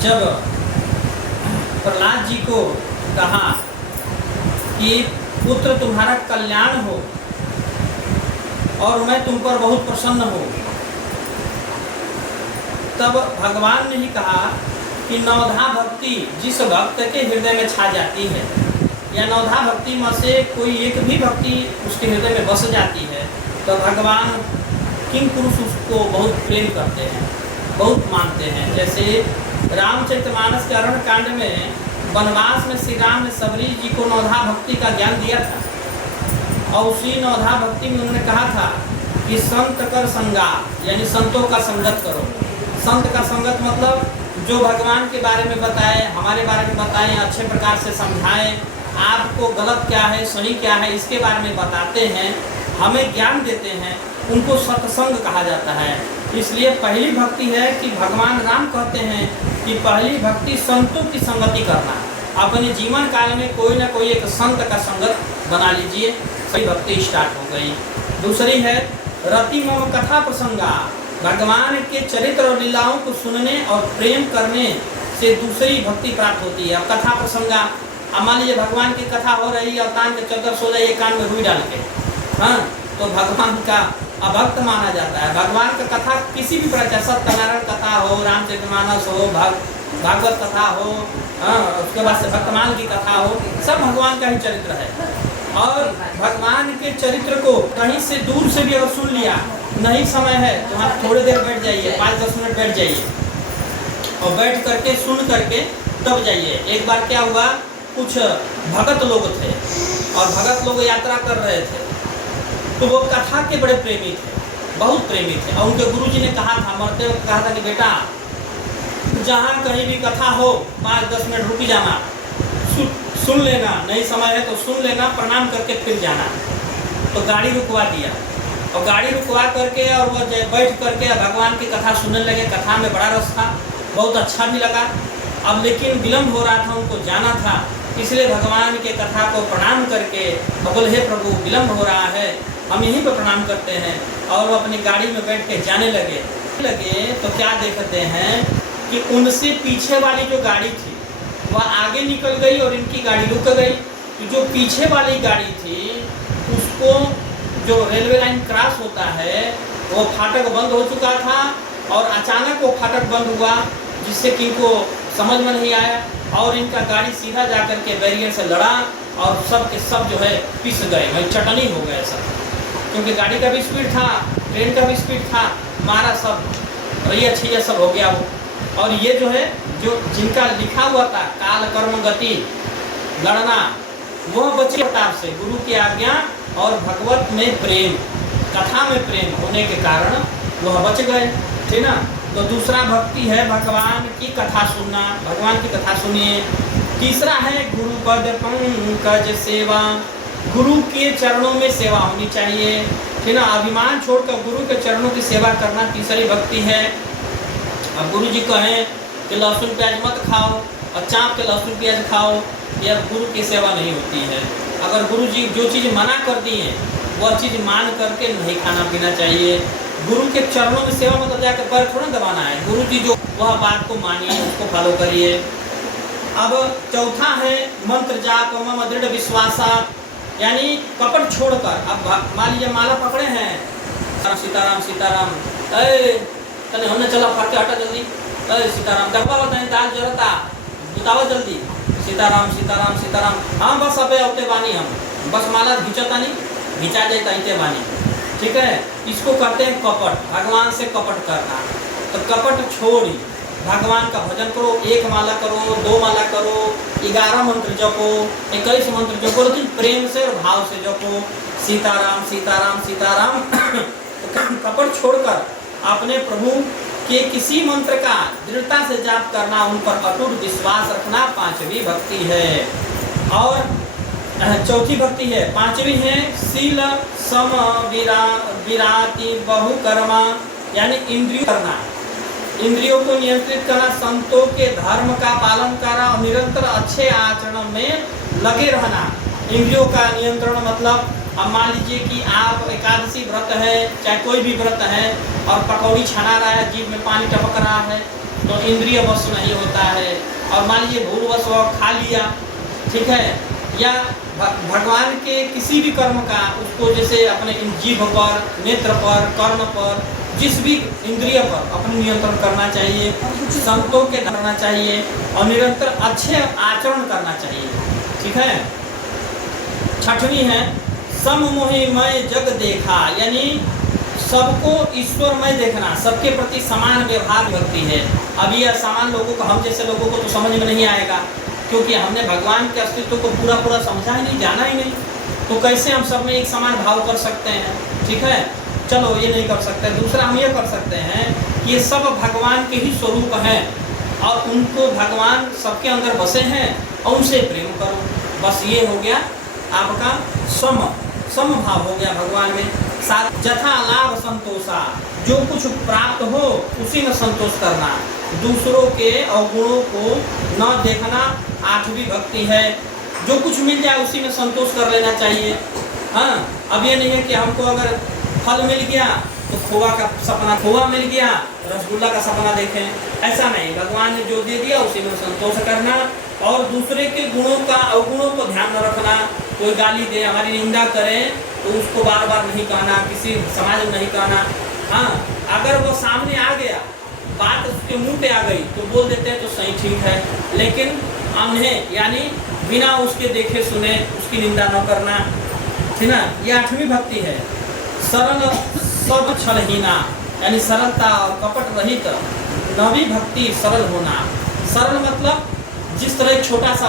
जब प्रहलाद जी को कहा कि पुत्र तुम्हारा कल्याण हो और मैं तुम पर बहुत प्रसन्न हूँ, तब भगवान ने ही कहा कि नवधा भक्ति जिस भक्त के हृदय में छा जाती है या नवधा भक्ति में से कोई एक भी भक्ति उसके हृदय में बस जाती है तो भगवान किंग पुरुष उसको बहुत प्रेम करते हैं, बहुत मानते हैं। जैसे रामचरितमानस के अरण्य कांड में वनवास में श्री राम ने सबरी जी को नवधा भक्ति का ज्ञान दिया था और उसी नवधा भक्ति में उन्होंने कहा था कि संत कर संगा, यानी संतों का संगत करो। संत का संगत मतलब जो भगवान के बारे में बताए, हमारे बारे में बताएं, अच्छे प्रकार से समझाएं, आपको गलत क्या है सही क्या है इसके बारे में बताते हैं, हमें ज्ञान देते हैं, उनको सत्संग कहा जाता है। इसलिए पहली भक्ति है कि भगवान राम कहते हैं कि पहली भक्ति संतों की संगति करना। अपने जीवन काल में कोई ना कोई एक संत का संगत बना लीजिए, सही भक्ति स्टार्ट हो गई। दूसरी है रति मम कथा प्रसंगा, भगवान के चरित्र और लीलाओं को सुनने और प्रेम करने से दूसरी भक्ति प्राप्त होती है। अब कथा प्रसंगा, अब मान लीजिए भगवान की कथा हो रही है और तान के चद्दर सो जाइए कान में रुई डाल के, हाँ, तो भगवान का अभक्त माना जाता है। भगवान का कथा किसी भी प्रकार, सत्यनारायण कथा हो, रामचरितमानस हो, भागवत कथा हो, हाँ, उसके बाद से भक्तमाल की कथा हो, सब भगवान का ही चरित्र है। और भगवान के चरित्र को कहीं से दूर से भी अगर सुन लिया, नहीं समय है तो आप थोड़ी देर बैठ जाइए, 5-10 मिनट बैठ जाइए और बैठ करके सुन करके तब जाइए। एक बार क्या हुआ, कुछ भगत लोग थे और भगत लोग यात्रा कर रहे थे, तो वो कथा के बड़े प्रेमी थे, बहुत प्रेमी थे। और उनके गुरुजी ने कहा था, मरते वक्त कहा था कि बेटा जहाँ कहीं भी कथा हो 5-10 मिनट रुक जाना, सुन लेना, नहीं समय है तो सुन लेना, प्रणाम करके फिर जाना। तो गाड़ी रुकवा दिया और गाड़ी रुकवा करके और वो बैठ करके भगवान की कथा सुनने लगे। कथा में बड़ा रस था, बहुत अच्छा भी लगा। अब लेकिन विलम्ब हो रहा था, उनको जाना था, इसलिए भगवान के कथा को प्रणाम करके बोले हे प्रभु विलम्ब हो रहा है, हम यहीं पर प्रणाम करते हैं। और वो अपनी गाड़ी में बैठ के जाने लगे तो क्या देखते हैं कि उनसे पीछे वाली जो गाड़ी थी वह आगे निकल गई और इनकी गाड़ी रुक गई। तो जो पीछे वाली गाड़ी थी उसको, जो रेलवे लाइन क्रॉस होता है, वो फाटक बंद हो चुका था और अचानक वो फाटक बंद हुआ, जिससे कि इनको समझ में नहीं आया और इनका गाड़ी सीधा जा कर के बैरियर से लड़ा और सब के सब जो है पिस गए, वही चटनी हो गए सब, क्योंकि गाड़ी का भी स्पीड था, ट्रेन का भी स्पीड था, मारा सब, भैया छैया सब हो गया वो। और ये जो है, जो जिनका लिखा हुआ था काल कर्म गति लड़ना, वह बचे प्रताप से, गुरु की आज्ञा और भगवत में प्रेम, कथा में प्रेम होने के कारण वह बच गए, ठीक ना। तो दूसरा भक्ति है भगवान की कथा सुनना, भगवान की कथा सुनिए। तीसरा है गुरु पद पंकज सेवा, गुरु के चरणों में सेवा होनी चाहिए, ठीक ना। अभिमान छोड़कर गुरु के चरणों की सेवा करना तीसरी भक्ति है। अब गुरु जी कहें कि लहसुन प्याज मत खाओ और चाप के लहसुन प्याज खाओ, यह गुरु की सेवा नहीं होती है। अगर गुरु जी जो चीज़ मना कर दी है वह चीज़ मान करके नहीं खाना पीना चाहिए। गुरु के चरणों में सेवा मतलब जाकर पैर थोड़ा दबाना है, गुरु जी जो वह बात को मानिए, उसको फॉलो करिए। अब चौथा है मंत्र जाप मम दृढ़ विश्वासा, यानी कपट छोड़कर। अब मान लीजिए माला पकड़े हैं, सीताराम सीताराम, तने हमने चला फाड़ के हटा जल्दी, सीताराम डब्बा बताए दाल जरूरत बताओ जल्दी, सीताराम सीताराम सीताराम, हाँ बस अबे औते बानी, हम बस माला घिंचता नहीं, घिंचा जाए तैते बानी, ठीक है। इसको कहते हैं कपट, भगवान से कपट करना। तो कपट छोड़ी भगवान का भजन करो, 1 माला करो, 2 माला करो, 11 मंत्र जपो, 21 मंत्र जपो, लेकिन प्रेम से और भाव से जपो, सीताराम सीताराम सीताराम। तो कपट छोड़कर अपने प्रभु के किसी मंत्र का दृढ़ता से जाप करना, उन पर अटूट विश्वास रखना, 5वीं भक्ति है। और चौथी भक्ति है, 5वीं है शील सम विराति बहुकर्मा, यानी इंद्रिय करना, इंद्रियों को नियंत्रित करना, संतों के धर्म का पालन करना, निरंतर अच्छे आचरण में लगे रहना। इंद्रियों का नियंत्रण मतलब, अब मान लीजिए कि आप एकादशी व्रत है, चाहे कोई भी व्रत है, और पकौड़ी छना रहा है, जीभ में पानी टपक रहा है, तो इंद्रिय वश नहीं होता है, और मान लीजिए भूलवश वह खा लिया, ठीक है, या भगवान के किसी भी कर्म का उसको जैसे अपने जीभ पर, नेत्र पर, कर्ण पर, जिस भी इंद्रिय पर अपने नियंत्रण करना चाहिए, संतों के करना चाहिए और निरंतर अच्छे आचरण करना चाहिए, ठीक है। छठवीं है सममोहिमय जग देखा, यानी सबको ईश्वरमय देखना, सबके प्रति समान व्यवहार भक्ति है। अब ये असामान्य लोगों को, हम जैसे लोगों को तो समझ में नहीं आएगा, क्योंकि हमने भगवान के अस्तित्व को पूरा समझा ही नहीं, जाना ही नहीं, तो कैसे हम सब में एक समान भाव कर सकते हैं, ठीक है। चलो ये नहीं कर सकते। दूसरा हम ये कर सकते हैं कि ये सब भगवान के ही स्वरूप हैं और उनको भगवान सबके अंदर बसे हैं और उनसे प्रेम करो, बस ये हो गया आपका सम भाव हो गया भगवान में। जथा लाभ संतोषा, जो कुछ प्राप्त हो उसी में संतोष करना, दूसरों के अवगुणों को न देखना, आठवीं भक्ति है। जो कुछ मिल जाए उसी में संतोष कर लेना चाहिए। हाँ, अब ये नहीं है कि हमको अगर फल मिल गया तो खोआ का सपना, खोआ मिल गया रसगुल्ला का सपना देखें, ऐसा नहीं। भगवान ने जो दे दिया उसी में संतोष करना और दूसरे के गुणों का अवगुणों को ध्यान न रखना। कोई गाली दे, हमारी निंदा करे तो उसको बार बार नहीं कहना, किसी समाज में नहीं कहना। हाँ, अगर वो सामने आ गया, बात उसके मुंह पे आ गई तो बोल देते हैं तो सही, ठीक है, लेकिन उन्हें यानी बिना उसके देखे सुने उसकी निंदा न करना, ठीक ना। ये आठवीं भक्ति है। सरल सब छलहीना, यानी सरलता और कपट रहित। नवी भक्ति सरल होना। सरल मतलब जिस तरह छोटा सा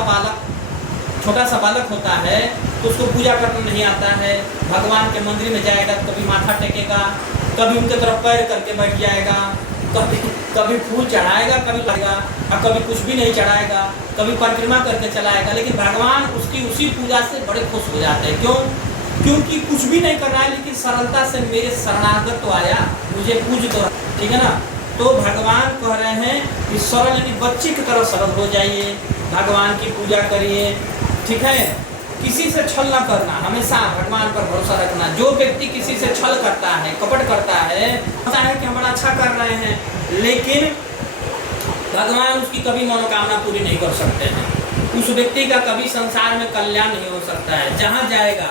बालक होता है तो उसको पूजा करना नहीं आता है, भगवान के मंदिर में जाएगा तो कभी माथा टेकेगा, कभी उनके तरफ पैर करके बैठ जाएगा, कभी फूल चढ़ाएगा, कभी लगेगा, और कभी कुछ भी नहीं चढ़ाएगा, कभी परिक्रमा करके चलाएगा, लेकिन भगवान उसकी उसी पूजा से बड़े खुश हो जाते हैं। क्यों? क्योंकि कुछ भी नहीं कर रहा है लेकिन सरलता से मेरे शरणागत तो आया, मुझे पूज तो, ठीक है ना। तो भगवान कह रहे हैं कि सरल यानी बच्चे की तरह सरल हो जाइए, भगवान की पूजा करिए, ठीक है। किसी से छल ना करना, हमेशा भगवान पर भरोसा रखना। जो व्यक्ति किसी से छल करता है, कपट करता है, पता है कि हम बड़ा अच्छा कर रहे हैं, लेकिन भगवान उसकी कभी मनोकामना पूरी नहीं कर सकते हैं। उस व्यक्ति का कभी संसार में कल्याण नहीं हो सकता है। जहाँ जाएगा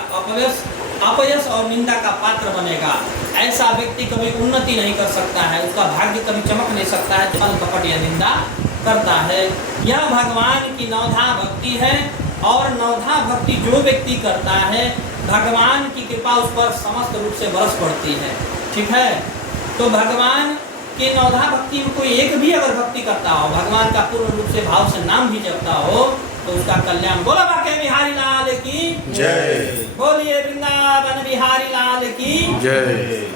अपयश और निंदा का पात्र बनेगा। ऐसा व्यक्ति कभी उन्नति नहीं कर सकता है, उसका भाग्य कभी चमक नहीं सकता है, छल कपट या निंदा करता है। यह भगवान की नवधा भक्ति है, और नवधा भक्ति जो व्यक्ति करता है भगवान की कृपा उस पर समस्त रूप से बरस पड़ती है, ठीक है। तो भगवान के नवधा भक्ति में कोई एक भी अगर भक्ति करता हो, भगवान का पूर्ण रूप से भाव से नाम भी जपता हो, तो उसका कल्याण। बोला बाके बिहारी लाल की जय, बोलिए वृंदावन बिहारी लाल की जय।